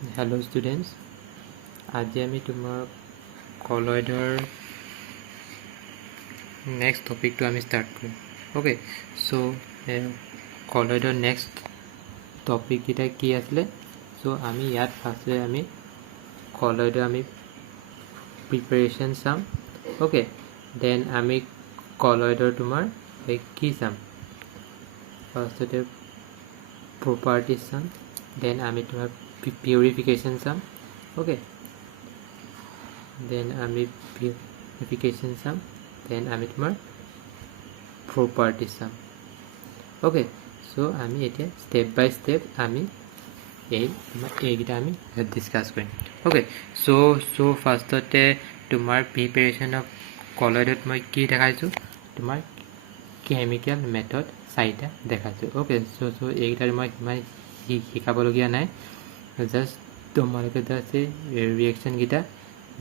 Hello students, আজি আমি তোমাৰ কলয়েডৰ নেক্সট টপিকটো আমি ষ্টাৰ্ট কৰিম। অ'কে, চ' কলয়েডৰ নেক্সট টপিককেইটা কি আছিলে? চ' আমি ইয়াত ফাৰ্ষ্টে আমি কলয়েডৰ আমি প্ৰিপাৰেশ্যন চাম। অ'কে, দেন আমি কলয়েডৰ তোমাৰ কি চাম? ফাৰ্ষ্টতে প্ৰপাৰ্টিজ চাম, দেন আমি তোমাৰ purification sum. Okay, then আমি purification sum, then আমি তোমাৰ property sum. Okay, so আমি এতিয়া step by step আমি এইকেইটা আমি ডিছকাছ কৰিম। Okay, so ফাৰ্ষ্টতে তোমাৰ প্ৰিপাৰেশ্যন অফ কলয়েডত মই কি দেখাইছোঁ? তোমাৰ কেমিকেল মেথড 4টা দেখাইছোঁ। অ'কে, চ' এইকেইটাৰ মই সিমান শিকাবলগীয়া নাই, জাষ্ট তোমালোকে জাষ্ট এই ৰিয়েকশ্যনকেইটা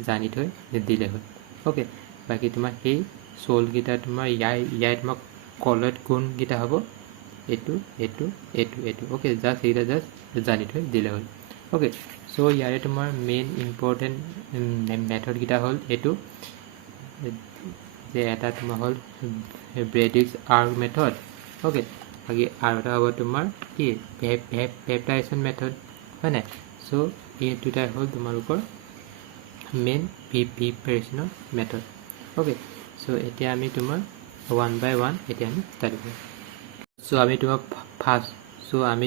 জানি থৈ দিলে হ'ল। অ'কে, বাকী তোমাৰ সেই চ'লকেইটা তোমাৰ ইয়াৰ তোমাক কলয়েড কোনকেইটা হ'ব? এইটো এইটো এইটো এইটো। অ'কে, জাষ্ট সেইকেইটা জাষ্ট জানি থৈ দিলে হ'ল। অ'কে, চ' ইয়াৰে তোমাৰ মেইন ইম্পৰ্টেণ্ট মেথডকেইটা হ'ল এইটো যে এটা তোমাৰ হ'ল ব্ৰেডিক্স আৰ্ক মেথড। অ'কে, বাকী আৰু এটা হ'ব তোমাৰ কি পেপটাইজেশ্যন মেথড, হয় নাই? চ' এই দুটাই হ'ল তোমালোকৰ মেইন প্ৰিপাৰেশ্যনৰ মেথড। অ'কে, চ' এতিয়া আমি তোমাৰ 1 by 1 এতিয়া আমি ষ্টাৰ্ট কৰিম। চ' আমি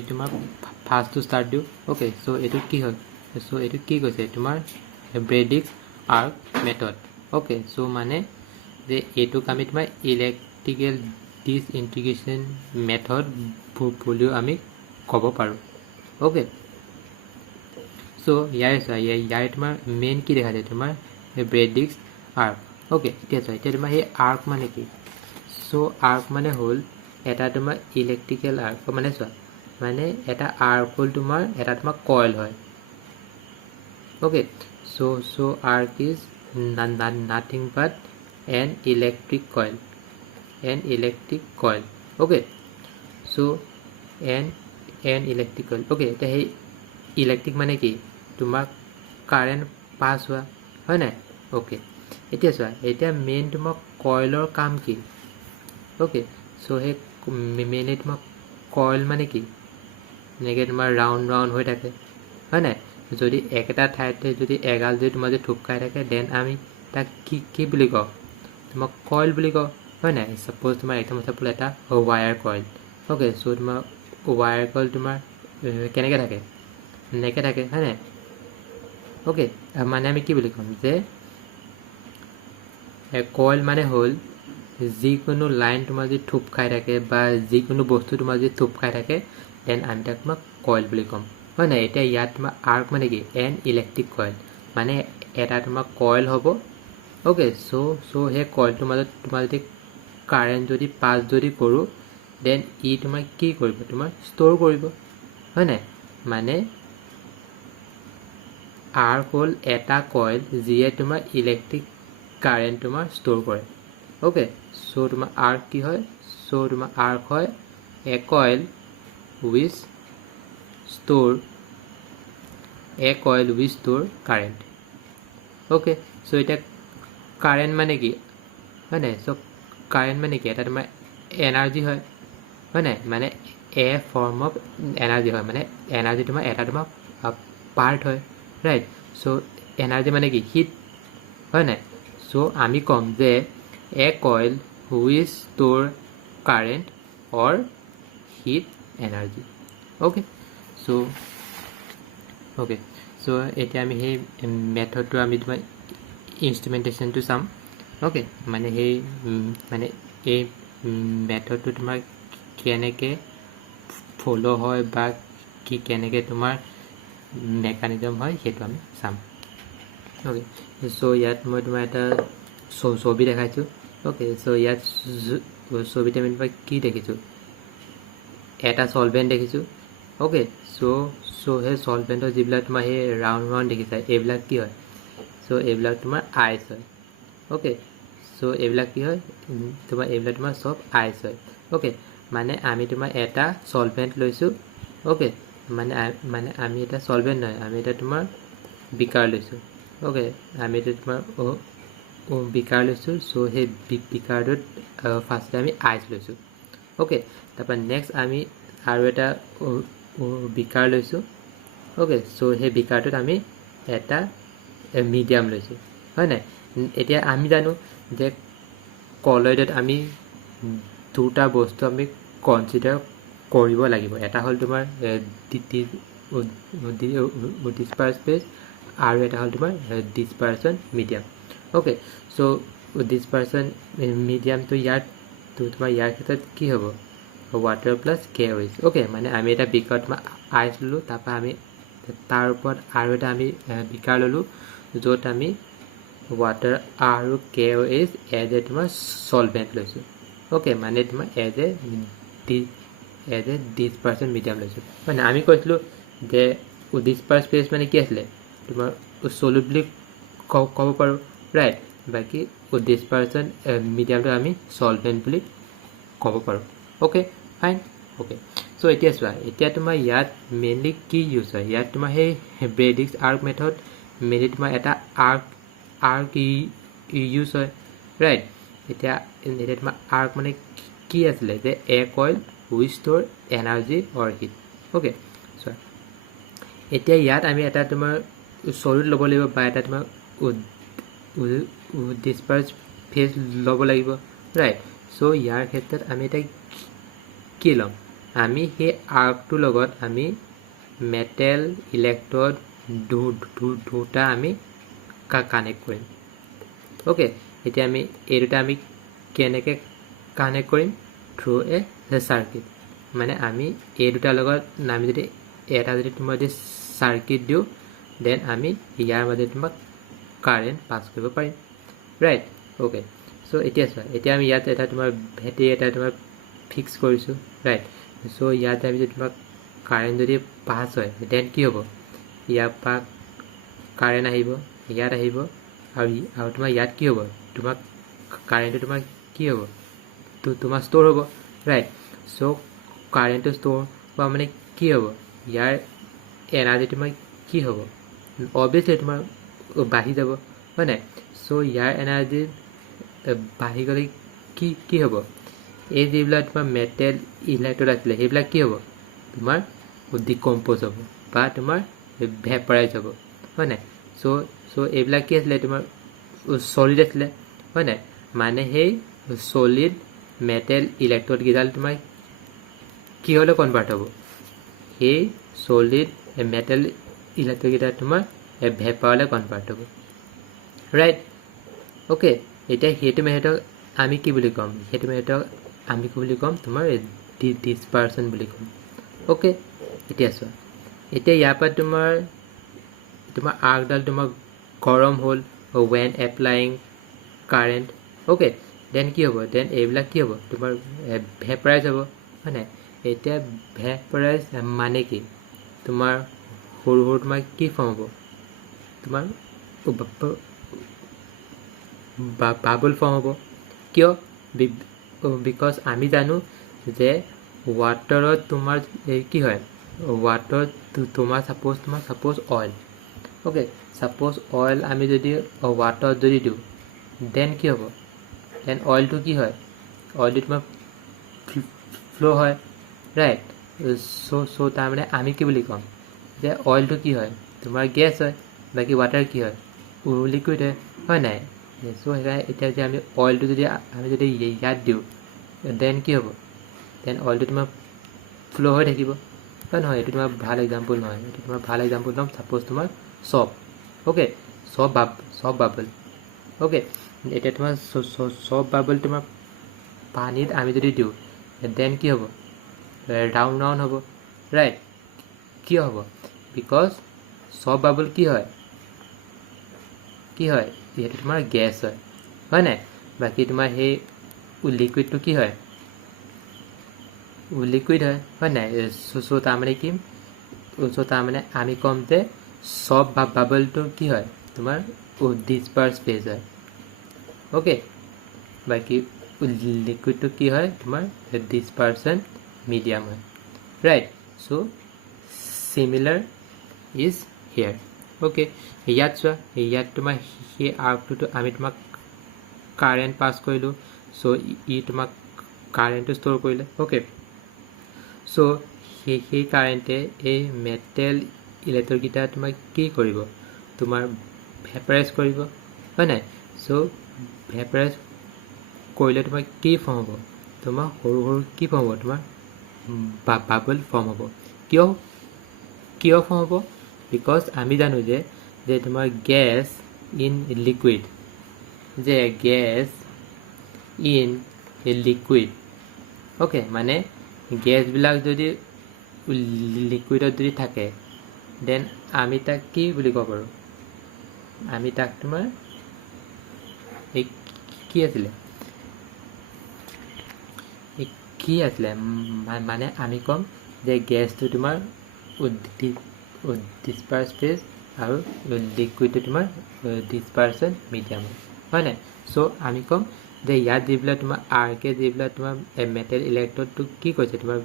তোমাৰ ফাৰ্ষ্টটো ষ্টাৰ্ট দিওঁ। অ'কে, চ' এইটো কি হ'ল? চ' এইটো কি কৈছে? তোমাৰ ব্ৰেডিক্স আৰ্ক মেথড। অ'কে, চ' মানে যে এইটোক আমি তোমাৰ ইলেক্ট্ৰিকেল ডিছইণ্টিগ্ৰেশ্যন মেথড বুলিও আমি ক'ব পাৰোঁ। অ'কে, চ' ইয়াৰে তোমাৰ মেইন কি দেখা যায়? তোমাৰ ব্ৰেডিক্স আৰ্ক। অ'কে, এতিয়া চোৱা, এতিয়া তোমাৰ সেই আৰ্ক মানে কি? চ' আৰ্ক মানে হ'ল এটা তোমাৰ ইলেক্ট্ৰিকেল আৰ্ক। মানে চোৱা, মানে এটা আৰ্ক হ'ল তোমাৰ এটা তোমাৰ কইল হয়। Okay, so' arc is nothing but an electric coil. Okay, so' an electric coil. Okay, এতিয়া সেই ইলেক্ট্ৰিক মানে কি? তোমাক কাৰেণ্ট পাছ হোৱা, হয় নাই? অ'কে, এতিয়া চোৱা, এতিয়া মেইন তোমাৰ কইলৰ কাম কি? অ'কে, চ' সেই মেইনলি তোমাৰ কইল মানে কি? এনেকৈ তোমাৰ ৰাউণ্ড হৈ থাকে, হয় নাই? যদি একেটা ঠাইতে যদি এগাল যদি তোমাৰ যদি থোপ খাই থাকে, দেন আমি তাক কি বুলি কওঁ? তোমাক কইল বুলি কওঁ, হয় নাই? ছাপ'জ তোমাৰ এক্সাম্পল এটা ৱায়াৰ কইল। অ'কে, চ' তোমাৰ ৱায়াৰ কইল তোমাৰ কেনেকৈ থাকে? এনেকৈ থাকে, হয় নাই? অ'কে, মানে আমি কি বুলি ক'ম? যে কইল মানে হ'ল যিকোনো লাইন তোমাৰ যদি থোপ খাই থাকে বা যিকোনো বস্তু তোমাৰ যদি থোপ খাই থাকে, দেন আমি তাক তোমাক কইল বুলি ক'ম, হয় নাই? এতিয়া ইয়াত তোমাৰ আৰ্ক মানে কি? এন ইলেক্ট্ৰিক কইল, মানে এটা তোমাৰ কইল হ'ব। অ'কে, চ' সেই কইলটোৰ মাজত তোমাৰ যদি কাৰেণ্ট যদি পাছ যদি কৰোঁ, দেন ই তোমাৰ কি কৰিব? তোমাৰ ষ্ট'ৰ কৰিব, হয় নাই? মানে আৰ্ক হ'ল এটা কইল যিয়ে তোমাৰ ইলেক্ট্ৰিক কাৰেণ্ট তোমাৰ ষ্ট'ৰ কৰে। অ'কে, চ' তোমাৰ আৰ্ক কি হয়? চ' তোমাৰ আৰ্ক হয় এ কইল wish store current. Okay, so' এতিয়া কাৰেণ্ট মানে কি? হয় নাই? চ' কাৰেণ্ট মানে কি? এটা তোমাৰ এনাৰ্জি হয়, হয় নাই? মানে এ ফৰ্ম অফ এনাৰ্জি হয়, মানে এনাৰ্জি তোমাৰ এটা তোমাৰ পাৰ্ট হয়, ৰাইট? চ' এনাৰ্জি মানে কি? হিট, হয় নাই? চ' আমি ক'ম যে a coil which store current or heat energy. Okay, so' এতিয়া আমি সেই মেথডটো আমি তোমাৰ ইনষ্ট্ৰুমেণ্টেশ্যনটো চাম। অ'কে, মানে সেই মানে এই মেথডটো তোমাৰ কেনেকৈ ফ'ল' হয় বা কেনেকৈ তোমাৰ মেকানিজম হয় সেইটো আমি চাম। অ'কে, চ' ইয়াত মই তোমাৰ এটা ছবি দেখাইছোঁ। অ'কে, চ' ইয়াত ছবিতে আমি তোমাৰ কি দেখিছোঁ? এটা চলভেণ্ট দেখিছোঁ। অ'কে, চ' সেই চলভেণ্টৰ যিবিলাক তোমাৰ সেই ৰাউণ্ড দেখিছা, এইবিলাক কি হয়? চ' এইবিলাক তোমাৰ আইচ হয়। অ'কে, চ' এইবিলাক কি হয়? এইবিলাক তোমাৰ চব আইচ হয়। অ'কে, মানে আমি তোমাৰ এটা চলভেণ্ট লৈছোঁ। অ'কে, মানে আমি এটা সলভেন্ট নহয়, আমি এটা তোমাৰ বিকাৰ লৈছোঁ। ওকে, আমি এটা তোমাৰ বিকাৰ লৈছোঁ। চ' সেই বিকাৰটোত ফাৰ্ষ্টতে আমি আইচ লৈছোঁ। ওকে, তাৰপৰা নেক্সট আমি আৰু এটা বিকাৰ লৈছোঁ। ওকে, চ' সেই বিকাৰটোত আমি এটা মিডিয়াম লৈছোঁ, হয় নাই? এতিয়া আমি জানো যে কলয়ডত আমি দুটা বস্তু আমি কনচিডাৰ কৰিব লাগিব। এটা হ'ল তোমাৰ ডিছপাৰ্চ ফেজ আৰু এটা হ'ল তোমাৰ ডিছপাৰ্চন মিডিয়াম। ওকে, চ' ডিছপাৰ্চন মিডিয়ামটো তোমাৰ ইয়াৰ ক্ষেত্ৰত কি হ'ব? Water plus KOH। ওকে, মানে আমি এটা বিকাৰ তোমাৰ আইচ ল'লোঁ, তাৰপৰা আমি তাৰ ওপৰত আৰু এটা আমি বিকাৰ ল'লোঁ য'ত আমি ৱাটাৰ আৰু KOH এজ এ তোমাৰ চলভেণ্ট লৈছোঁ। ওকে, মানে তোমাৰ এজ এ ডিছপাৰ্চন মিডিয়াম লৈছোঁ। মানে আমি কৈছিলোঁ যে ডিছপাৰ্চ ফেজ মানে কি আছিলে? তোমাৰ চলিড বুলি ক'ব পাৰোঁ, ৰাইট? বাকী ডিছপাৰ্চন মিডিয়ামটো আমি চলভেণ্ট বুলি ক'ব পাৰোঁ। Okay, fine. ওকে, চ' এতিয়া চোৱা, এতিয়া তোমাৰ ইয়াত মেইনলি কি ইউজ হয়? ইয়াত তোমাৰ সেই ব্ৰেডিক্স আৰ্ক মেথড মেইনলি তোমাৰ এটা আৰ্ক ইউজ হয়, ৰাইট? এতিয়া তোমাৰ আৰ্ক মানে কি আছিলে? যে a coil with store energy or heat. Okay, চোৱা, এতিয়া ইয়াত আমি এটা তোমাৰ চলিড ল'ব লাগিব বা এটা তোমাৰ ডিছপাৰ্চ ফেজ ল'ব লাগিব, ৰাইট? চ' ইয়াৰ ক্ষেত্ৰত আমি এটা কি ল'ম? আমি সেই আৰ্কটোৰ লগত আমি মেটেল ইলেক্ট্ৰড দুটা আমি কানেক্ট কৰিম। ওকে, এতিয়া আমি এই দুটা আমি কেনেকৈ কানেক্ট কৰিম? থ্ৰু এ চাৰ্কিট। মানে আমি এই দুটাৰ লগত আমি যদি এটা যদি তোমাৰ যদি চাৰ্কিট দিওঁ, দেন আমি ইয়াৰ মাজে তোমাক কাৰেণ্ট পাছ কৰিব পাৰিম, ৰাইট? ওকে, চ' এতিয়া চোৱা, এতিয়া আমি ইয়াত এটা তোমাৰ বেটেৰী এটা তোমাৰ ফিক্স কৰিছোঁ, ৰাইট? চ' ইয়াত আমি যদি তোমাক কাৰেণ্ট যদি পাছ হয়, দেন কি হ'ব? ইয়াৰ পৰা কাৰেণ্ট আহিব, ইয়াত আহিব, আৰু তোমাৰ ইয়াত কি হ'ব? তোমাক কাৰেণ্টটো তোমাৰ কি হ'ব? তোমাৰ ষ্ট'ৰ হ'ব, ৰাইট? চ' কাৰেণ্টটো ষ্ট'ৰ হোৱা মানে কি হ'ব? ইয়াৰ এনাৰ্জি তোমাৰ কি হ'ব? অবভিয়াছলি তোমাৰ বাঢ়ি যাব, হয় নাই? চ' ইয়াৰ এনাৰ্জি বাঢ়ি গ'লে কি হ'ব? এই যিবিলাক তোমাৰ মেটেল ইলেক্ট্ৰড আছিলে সেইবিলাক কি হ'ব? তোমাৰ ডিকম্প'জ হ'ব বা তোমাৰ ভেপৰাইজ হ'ব, হয় নাই? চ' এইবিলাক কি আছিলে? তোমাৰ চলিড আছিলে, হয় নাই? মানে সেই চলিড মেটেল ইলেক্ট্ৰডকেইডাল তোমাৰ কিহলৈ কনভাৰ্ট হ'ব? সেই চলিড মেটেল ইলেক্ট্ৰডকেইটা তোমাৰ ভেপাৰলৈ কনভাৰ্ট হ'ব, ৰাইট? ওকে, এতিয়া সেইটো মেথডক আমি কি বুলি ক'ম? সেইটো মেথডক আমি কি বুলি ক'ম? তোমাৰ ডিছপাৰ্চন বুলি ক'ম। ওকে, এতিয়া চোৱা, এতিয়া ইয়াৰ পৰা তোমাৰ আৰ্কডাল তোমাৰ গৰম হ'ল when applying current. Okay, then কি হ'ব? দেন এইবিলাক কি হ'ব? তোমাৰ ভেপৰাইজ হ'ব, হয় নাই? এতিয়া ভেপৰাইজ মানে কি? তোমাৰ সৰু সৰু তোমাৰ কি ফৰ্ম হ'ব? তোমাৰ বাবল ফৰ্ম হ'ব। কিয়? বিকজ আমি জানো যে ৱাটাৰত তোমাৰ কি হয়? ৱাটাৰত তোমাৰ suppose oil. Okay, suppose oil আমি যদি ৱাটাৰত যদি দিওঁ, দেন কি হ'ব? দেন অইলটো কি হয়? অইলটো তোমাৰ ফ্ল' হয়, ৰাইট? চ' তাৰমানে আমি কি বুলি ক'ম? যে অইলটো কি হয়? তোমাৰ গেছ হয়, বাকী ৱাটাৰ কি হয়? লিকুইড হয়, হয় নাই? চ' সেইকাৰণে এতিয়া যে আমি অইলটো যদি ইয়াত দিওঁ, দেন কি হ'ব? দেন অইলটো তোমাৰ ফ্ল' হৈ থাকিব, হয় নহয়? এইটো তোমাৰ ভাল এক্সাম্পল নহয়। এইটো তোমাৰ ভাল এক্সাম্পল ল'ম, ছাপ'জ তোমাৰ চপ। ওকে, চপ বাবল। ওকে, এতিয়া তোমাৰ চপ বাবল তোমাৰ পানীত আমি যদি দিওঁ, দেন কি হ'ব? ৰাউণ্ড হ'ব, ৰাইট? কিয় হ'ব? বিকজ চপ বাবল কি হয়? যিহেতু তোমাৰ গেছ হয়, হয় নাই? বাকী তোমাৰ সেই লিকুইডটো কি হয়? লিকুইড হয়, হয় নাই? চ' তাৰমানে কি? চ' তাৰমানে আমি ক'ম যে চপ বাবলটো কি হয়? তোমাৰ ডিছপাৰ্চ ফেজ হয়। ওকে, বাকী লিকুইডটো কি হয়? তোমাৰ ডিছপাৰ্চন মিডিয়াম হয়, right? So' similar is here. Okay, ইয়াত চোৱা ইয়াত তোমাৰ সেই আৰ্কটো আমি তোমাক কাৰেণ্ট পাছ কৰিলো সো ই তোমাক কাৰেণ্টটো ষ্ট'ৰ কৰিলে ওকে সো সেই কাৰেণ্টে এই মেটেল ইলেক্ট্ৰকিটা তোমাক কি কৰিব তোমাৰ ভেপাৰাইজ কৰিব হয় নাই সো ভেপাৰাইজ কৰিলে তোমাৰ কি ফৰ্ম হ'ব তোমাৰ সৰু সৰু কি ফৰ্ম হ'ব তোমাৰ বাবল ফৰ্ম হ'ব কিয় ফৰ্ম হ'ব বিকজ আমি জানো যে তোমাৰ গ্যাস ইন লিকুইড যে গ্যাস ইন লিকুইড ওকে মানে গ্যাস বিলাক যদি লিকুইডত যদি থাকে দেন আমি তাক কি বুলি ক'ব পাৰো আমি তাক তোমাৰ এই কি আছিলে মানে আমি কম যে গ্যাসটো তোমাৰ ডিসপাৰ্স ফেজ আৰু লিকুইডটো তোমাৰ ডিসপাৰশন মিডিয়াম হয় নাই সো আমি কম যে ইয়াত যিবিলাক তোমাৰ আৰকে যিবিলাক তোমাৰ মেটেল ইলেক্ট্ৰডটো কি কৰিছে তোমাৰ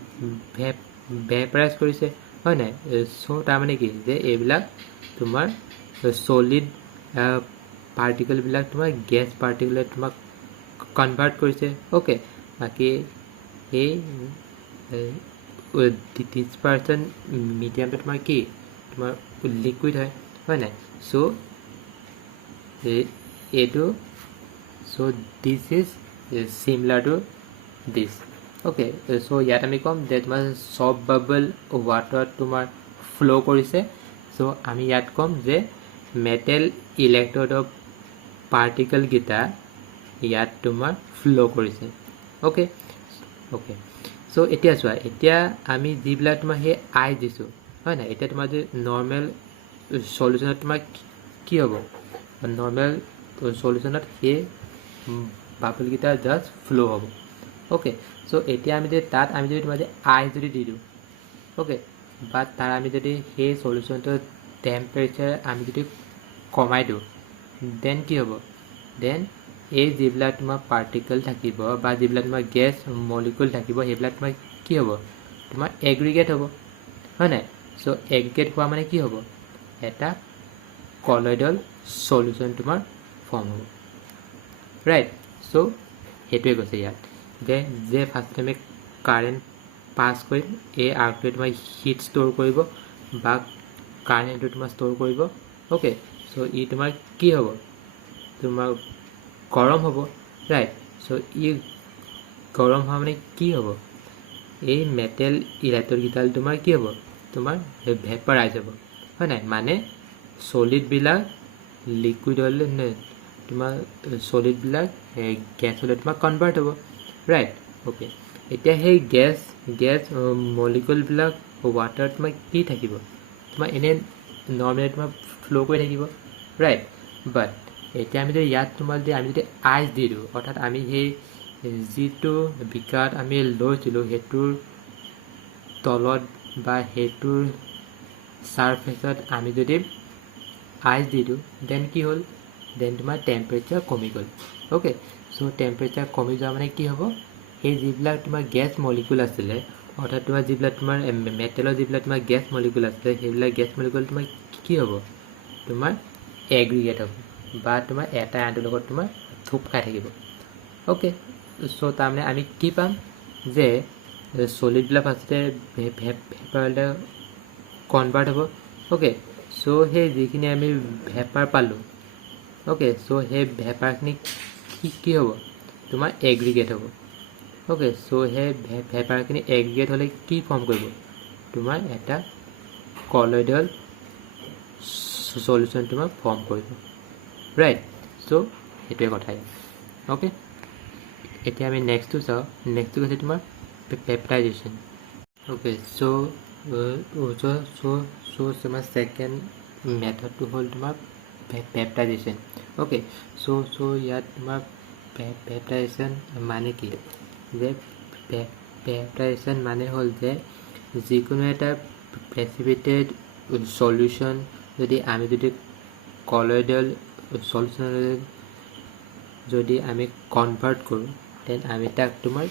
ভেপাৰাইজ কৰিছে হয় নাই সো তাৰ মানে কি যে এইবিলাক তোমাৰ সলিড পাৰ্টিকল বিলাক তোমাৰ গ্যাস পাৰ্টিকলত তোমাক কনভাৰ্ট কৰিছে ওকে বাকি এই ডিসপাৰশন মিডিয়ামটো তোমাৰ কি তোমাৰ লিকুইড হয় নাই সো এইটো so this is similar to this okay so ইয়াত আমি কম যে তোমাৰ সব বাবল ওয়াটাৰ তোমাৰ ফ্লো কৰিছে so আমি ইয়াত কম যে মেটেল ইলেক্ট্ৰড অফ পাৰ্টিকল গিটা ইয়াত তোমাৰ ফ্লো কৰিছে okay so এতিয়া চোৱা এতিয়া আমি যিবিলাক তোমাৰ হে আই দিছো হয় না এতিয়া তোমাৰ যে নৰমাল সলিউশনত তোমাৰ কি হ'ব নরমাল সলিউশনত হে বাবল গিটা জাস্ট ফ্লো হ'ব ওকে সো এতিয়া আমি যে তাত আমি যদি তোমাৰ যে আই যদি দি দিও ওকে বাট তাৰ আমি যদি হে সলিউশনটো টেম্পারেচার আমি যদি কমাই দিও দেন কি হ'ব দেন এই যিবিলাক তোমাৰ পাৰ্টিকল থাকিব বা যিবিলাক তোমাৰ গ্যাস মলিকুল থাকিব হেবিলাক তোমাৰ কি হ'ব তোমাৰ এগ্ৰিগেট হ'ব হয় নাই সো এগ্ৰিগেট হোৱা মানে কি হ'ব এটা কলয়েডল সলিউশন তোমাৰ ফৰ্ম হ'ব right so হেতুৱে কৈছে ইয়াত যে ফাৰ্স্ট টাইমে কাৰেন্ট পাস কৰি এই আৰ্কটো তোমাৰ হিট ষ্ট'ৰ কৰিব বা কাৰেণ্টটো তোমাৰ ষ্ট'ৰ কৰিব ওকে সো ই তোমাৰ কি হ'ব তোমাৰ গৰম হ'ব ৰাইট সো ই গৰম হোৱা মানে কি হ'ব এই মেটেল ইলেক্ট্ৰড গিটাল তোমাৰ কি হ'ব তোমাৰ ভেপাৰাইজ হ'ব হয় নাই মানে সলিড বিলাক লিকুইড হলে তোমাৰ সলিড বিলাক গ্যাস হলে তোমাৰ কনভাৰ্ট হ'ব ৰাইট ওকে এতিয়া সেই গ্যাস মলিকুল বিলাক ওয়াটাৰ তোমাৰ কি থাকিব তোমাৰ এনে নৰমালি তোমাৰ ফ্লো কৰি থাকিব ৰাইট বাট এতিয়া আমি যদি ইয়াত তোমাৰ যদি আমি যদি আইস দি দিওঁ অৰ্থাৎ আমি সেই যিটো বিকাত আমি লৈছিলোঁ হেতুৰ তলত বা হেতুৰ সারফেসত আমি যদি আইস দি দিওঁ দেন কি হ'ল দেন তোমাৰ টেম্পাৰেচাৰ কমি গ'ল ওকে সো টেম্পাৰেচাৰ কমি যোৱা মানে কি হ'ব এই যিবিলাক তোমাৰ গ্যাস মলিকুল আছিল অৰ্থাৎ তোমাৰ যিবিলাক তোমাৰ মেটেলৰ যিবিলাক তোমাৰ গ্যাস মলিকুল আছিল সেইবিলাক গ্যাস মলিকুল তোমাৰ কি হ'ব তোমাৰ এগ্ৰিগেট হ'ব বা তোমাৰ এটা আনটোৰ লগত তোমাৰ থুপ খাই থাকিব ওকে সো তাৰমানে আমি কি পাম যে সলিড বিলাক ফাৰ্ষ্টে ভেপাৰলে কনভাৰ্ট হ'ব ওকে সো সেই যিখিনি আমি ভেপাৰ পালো ওকে সো সেই ভেপাৰখিনি কি হ'ব তোমাৰ এগ্ৰিগেট হ'ব ওকে সো সেই ভেপাৰখিনি এগ্ৰিগেট হ'লে কি ফৰ্ম কৰিব তোমাৰ এটা কলয়েডল সলিউশন তোমাৰ ফৰ্ম কৰিব ৰাইট সো হেতুৱে কথা ওকে এতিয়া আমি নেক্সটটো চাওঁ নেক্সটটো হৈছে তোমাৰ পেপটাইজেশন ওকে সো তোমাৰ সেকেন্ড মেথডটো হ'ল তোমাৰ পেপটাইজেশন ওকে সো ইয়াত তোমাৰ পেপটাইজেশন মানে কি যে পেপটাইজেশন মানে হ'ল যে যিকোনো এটা প্ৰেসিপিটেড সলিউশন যদি আমি যদি কলয়েডল সলিউশন যদি আমি কনভাৰ্ট কৰোঁ দেন আমি তাক তোমাৰ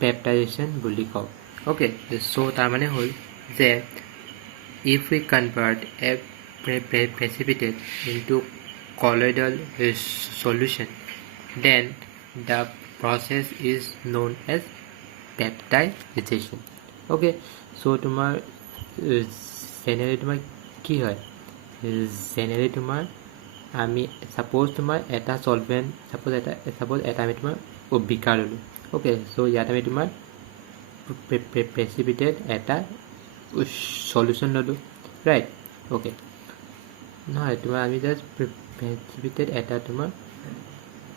পেপটাইজেশন বুলি কওঁ ওকে সো তাৰ মানে হ'ল যে if we convert a precipitate into colloidal solution, then the process is known as peptidization. Okay, so তোমাৰ জেনেৰেলি তোমাৰ কি হয়, জেনেৰেলি তোমাৰ আমি সাপোজ তোমাৰ এটা সলভেন্ট সাপোজ এটা আমি তোমাৰ বিকাৰ ল'লোঁ. অ'কে, চ' ইয়াত আমি তোমাৰ প্ৰেচিপিটেট এটা সলিউশ্যন ল'লোঁ, ৰাইট? অ'কে, নহয় তোমাৰ আমি জাষ্ট প্ৰেচিপিটেট এটা তোমাৰ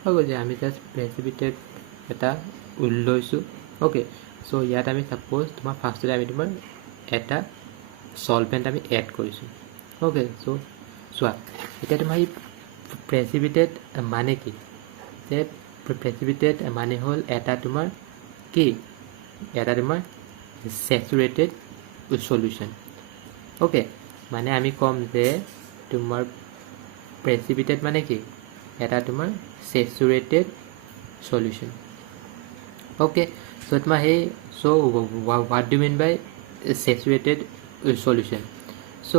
হৈ গ'ল যে আমি জাষ্ট প্ৰেচিপিটেট এটা লৈছোঁ. অ'কে, চ' ইয়াত আমি সাপোজ তোমাৰ ফাৰ্ষ্টতে আমি তোমাৰ এটা সলভেন্ট আমি এড কৰিছোঁ. অ'কে, চ' চোৱা এতিয়া তোমাৰ এই প্ৰেচিপিটেট মানে কি, যে প্ৰেচিপিটেট মানে হ'ল এটা তোমাৰ কি, এটা তোমাৰ চেচুৰেটেড সলিউশ্যন. অ'কে, মানে আমি ক'ম যে তোমাৰ প্ৰেচিপিটেট মানে কি, এটা তোমাৰ চেচুৰেটেড সলিউশ্যন. অ'কে, চ' তোমাৰ সেই what do mean by saturated solution? So'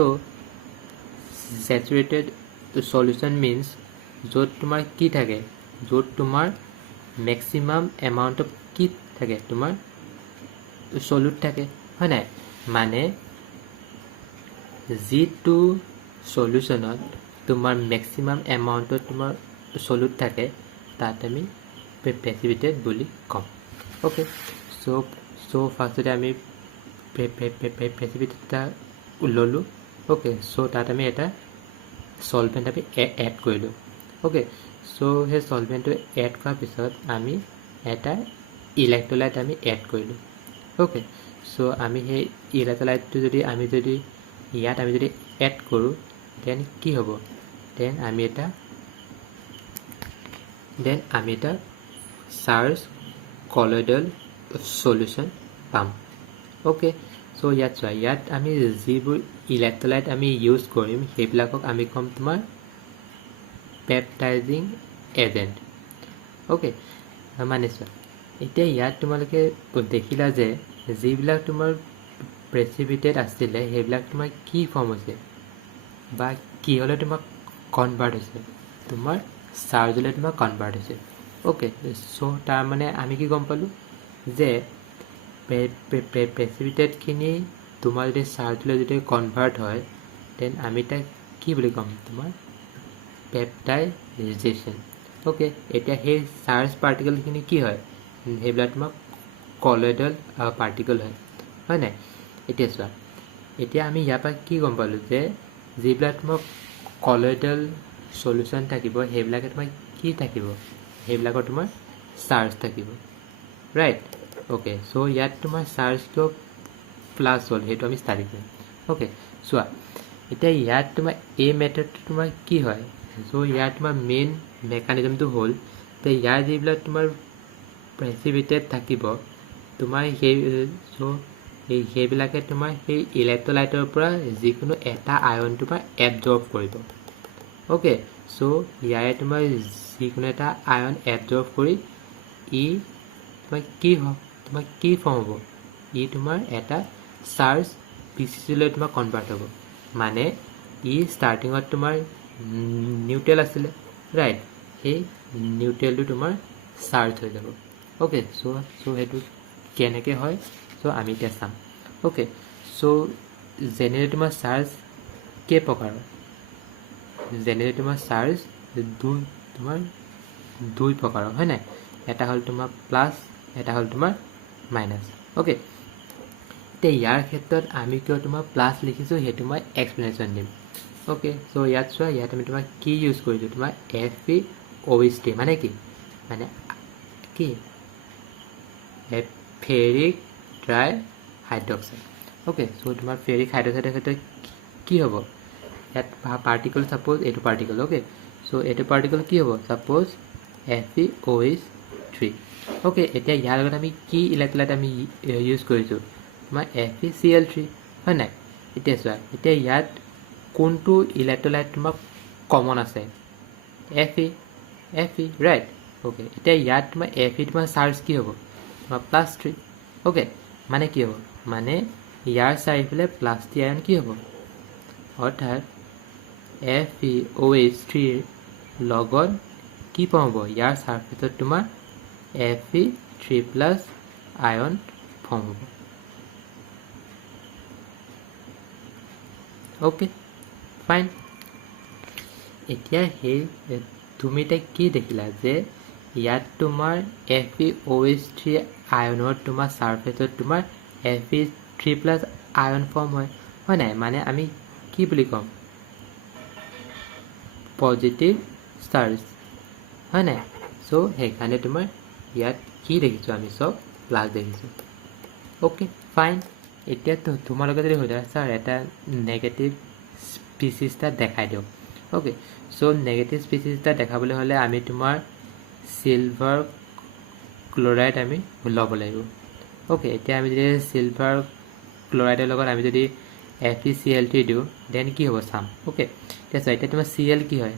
saturated solution means য'ত তোমাৰ কি থাকে, য'ত তোমাৰ মেক্সিমাম এমাউণ্ট অফ কি থাকে, তোমাৰ সলিউট থাকে, হয় নাই? মানে যিটো সলিউশ্যনত তোমাৰ মেক্সিমাম এমাউণ্টত তোমাৰ সলিউট থাকে তাত আমি প্ৰেচিপিটেট বুলি ক'ম. অ'কে, চ' ফাৰ্ষ্টতে আমি প্ৰেচিপিটেট এটা ল'লোঁ. অ'কে, চ' তাত আমি এটা সলভেন্ট আমি এড কৰিলোঁ. অ'কে, চ' সেই সলভেন্টটো এড কৰাৰ পিছত আমি এটা ইলেক্ট্ৰলাইট আমি এড কৰিলোঁ. অ'কে, চ' আমি সেই ইলেক্ট্ৰলাইটটো যদি ইয়াত আমি যদি এড কৰোঁ দেন কি হ'ব, দেন আমি এটা চাৰ্জ কলয়েডল সলিউশ্যন পাম. অ'কে, চ' ইয়াত চোৱা, ইয়াত আমি যিবোৰ ইলেক্ট্ৰলাইট আমি ইউজ কৰিম সেইবিলাকক আমি ক'ম তোমাৰ পেপটাইজিং এজেণ্ট. অ'কে, মানে চোৱা এতিয়া ইয়াত তোমালোকে দেখিলা যে যিবিলাক তোমাৰ প্ৰেচিপিটেট আছিলে সেইবিলাক তোমাৰ কি ফৰ্ম হৈছে বা কি হ'লে তোমাক কনভাৰ্ট হৈছে, তোমাৰ চাৰ্জলৈ তোমাৰ কনভাৰ্ট হৈছে. অ'কে, চ' তাৰমানে আমি কি গম পালোঁ যে প্ৰেচিপিটেটখিনি তোমাৰ যদি চাৰ্জলৈ যদি কনভাৰ্ট হয় দেন আমি তাক কি বুলি ক'ম, তোমাৰ পেপটাইজেশ্যন. অ'কে, এতিয়া সেই চাৰ্জ পাৰ্টিকলখিনি কি হয়, সেইবিলাক তোমাৰ কলয়েডল পাৰ্টিকল হয় নাই? এতিয়া চোৱা, এতিয়া আমি ইয়াৰ পৰা কি গম পালোঁ যে যিবিলাক তোমাৰ কলয়েডল সলিউশ্যন থাকিব সেইবিলাকে তোমাৰ কি থাকিব, সেইবিলাকৰ তোমাৰ চাৰ্জ থাকিব, ৰাইট? অ'কে, চ' ইয়াত তোমাৰ চাৰ্জটো প্লাছ হ'ল, সেইটো আমি ষ্টাডি কৰিম. অ'কে, চোৱা এতিয়া ইয়াত তোমাৰ এই মেথডটো তোমাৰ কি হয়, চ' ইয়াত তোমাৰ মেইন মেকানিজমটো হ'ল যে ইয়াৰ যিবিলাক তোমাৰ প্ৰেচিপিটেট থাকিব তোমাৰ সেইবিলাকে তোমাৰ সেই ইলেক্ট্ৰলাইটৰ পৰা যিকোনো এটা আয়ন তোমাৰ এবজৰ্ব কৰিব. অ'কে, চ' ইয়াৰে তোমাৰ যিকোনো এটা আয়ন এবজৰ্ব কৰি ই তোমাৰ কি ফৰ্ম হ'ব, ই তোমাৰ এটা চাৰ্জ পিচিলৈ তোমাৰ কনভাৰ্ট হ'ব. মানে ই ষ্টাৰ্টিঙত তোমাৰ নিউট্ৰেল আছিলে, ৰাইট? সেই নিউট্ৰেলটো তোমাৰ চাৰ্জ হৈ যাব. অ'কে, চ' সেইটো কেনেকৈ হয়, চ' আমি এতিয়া চাম. অ'কে, চ' জেনেৰেলি তোমাৰ চাৰ্জ কেই প্ৰকাৰৰ, জেনেৰেলি তোমাৰ চাৰ্জ দুই প্ৰকাৰৰ, হয় নাই? এটা হ'ল তোমাৰ প্লাছ, এটা হ'ল তোমাৰ মাইনাছ. অ'কে, এতিয়া ইয়াৰ ক্ষেত্ৰত আমি কিয় তোমাৰ প্লাছ লিখিছোঁ সেইটো মই এক্সপ্লেনেশ্যন দিম. অ'কে, চ' ইয়াত চোৱা, ইয়াত আমি তোমাৰ কি ইউজ কৰিছোঁ, তোমাৰ FeOH3 মানে কি, মানে কি ferric try hydroxide. Okay, so' তোমাৰ ফেৰিক হাইড্ৰক্সাইডৰ ক্ষেত্ৰত কি হ'ব, ইয়াত পাৰ্টিকল চাপ'জ এইটো পাৰ্টিকল. অ'কে, চ' এইটো পাৰ্টিকল কি হ'ব, চাপ'জ FeOH3. অ'কে, এতিয়া ইয়াৰ লগত আমি কি ইলেক্ট্ৰলাইট আমি ইউজ কৰিছোঁ, তোমাৰ FeCl3, হয় নাই? এতিয়া চোৱা, এতিয়া ইয়াত কোনটো ইলেক্ট্ৰলাইট তোমাৰ কমন আছে, Fe, ৰাইট? অ'কে, এতিয়া ইয়াত তোমাৰ Fe তোমাৰ চাৰ্জ কি হ'ব, তোমাৰ +3. অ'কে, মানে কি হ'ব, মানে ইয়াৰ চাৰিওফালে প্লাছ টি আয়ন কি হ'ব অৰ্থাৎ FeOH3 লগত কি ফৰ্ম হ'ব ইয়াৰ সাৰফেসত তোমাৰ Fe3+ আয়ন ফৰ্ম হ'ব ওকে ফাইন এতিয়া হে তুমি তে কি দেখিলা যে ইয়াত তোমাৰ FeOH3 আয়নৰ তোমাৰ সাৰফেসত তোমাৰ Fe3+ আয়ন ফৰ্ম হয় নাই মানে আমি কি বুলি কম পজিটিভ চাৰ্জ হয় নাই সো সেইকাৰণে তোমাৰ ইয়াত কি দেখিছো আমি সব প্লাস দেখিছো ওকে ফাইন এতিয়া তো তোমালোকে যদি হৈ স্যাৰ এটা নেগেটিভ স্পিচিছ এটা দেখাই দিও ওকে সো নেগেটিভ স্পিচিছ এটা দেখাবলৈ হলে আমি তোমাৰ সিলভাৰ ক্লোৰাইড আমি ল'ব লাগিব ওকে এতিয়া আমি যদি সিলভাৰ ক্লোৰাইডৰ লগত আমি যদি FeCl3 দিও দেন কি হ'ব চাম ওকে তেতিয়া এতিয়া তোমাৰ Cl কি হয়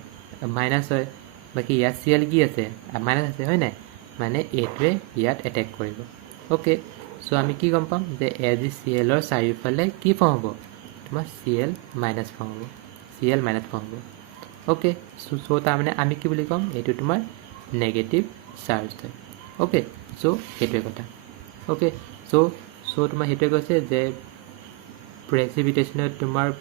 মাইনাস হয় বাকি ইয়াত Cl কি আছে মাইনাস আছে হয় নাই মানে এইটোৱে ইয়াত এটেক কৰিব ওকে সো আমি কি গম পাম যে Cl ৰ চাৰিওফালে কি ফৰ্ম হ'ব তোমাৰ Cl মাইনাস ফৰ্ম হ'ব Cl মাইনাস ফৰ্ম হ'ব ওকে সো তাৰ মানে আমি কি বুলি কম এইটো তোমাৰ নেগেটিভ চাৰ্জ হয় ওকে সো এইটোৱে কথা ওকে সো তোমাৰ হেতুৱে কৈছে যে precipitation tumor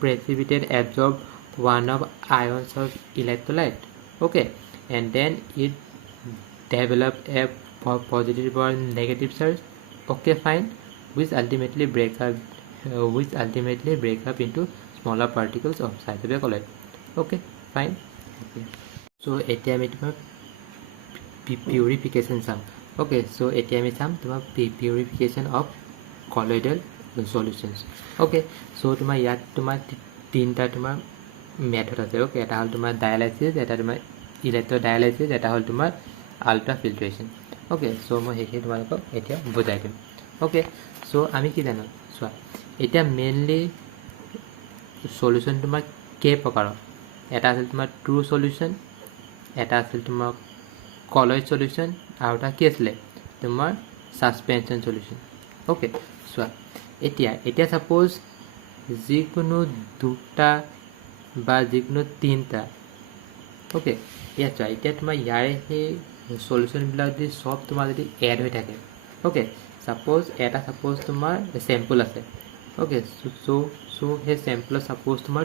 precipitate absorb one of ions of electrolyte okay and then it develop a positive or negative charge okay fine which ultimately break up into smaller particles of size of a colloid okay fine okay so এতিয়া আমি তোমাৰ purification sum okay so এতিয়া আমি চাম তোমাৰ purification of colloidal solutions okay so তোমাৰ ইয়াত তোমাৰ তিনটা তোমাৰ মেথড আছে okay এটা হল তোমাৰ ডায়ালাইসিস এটা তোমাৰ ইলেক্ট্ৰডায়ালাইসিস এটা হল তোমাৰ আলট্ৰা ফিল্ট্ৰেশন okay so মই হেকি তোমালোকক এতিয়া বুজাই দিম okay so আমি কি জানো চোৱা এতিয়া মেইনলি সলিউশন তোমাৰ কে প্ৰকাৰৰ এটা আছে তোমাৰ ট্ৰু সলিউশন এটা আছে তোমাৰ কলয়েড সলিউশন আৰু এটা কি আছিল তোমাৰ সাসপেনশন সলিউশন okay চোৱা এতিয়া সাপোজ যিকোনো দুটা বা যিকোনো তিনটা ওকে ইয়া চোৱা এতিয়া তোমাৰ ইয়াৰে সেই সলিউশন বিলাক যদি সব তোমাৰ যদি এড হৈ থাকে ওকে সাপোজ তোমাৰ স্যাম্পল আছে ওকে সো সেই স্যাম্পল সাপোজ তোমাৰ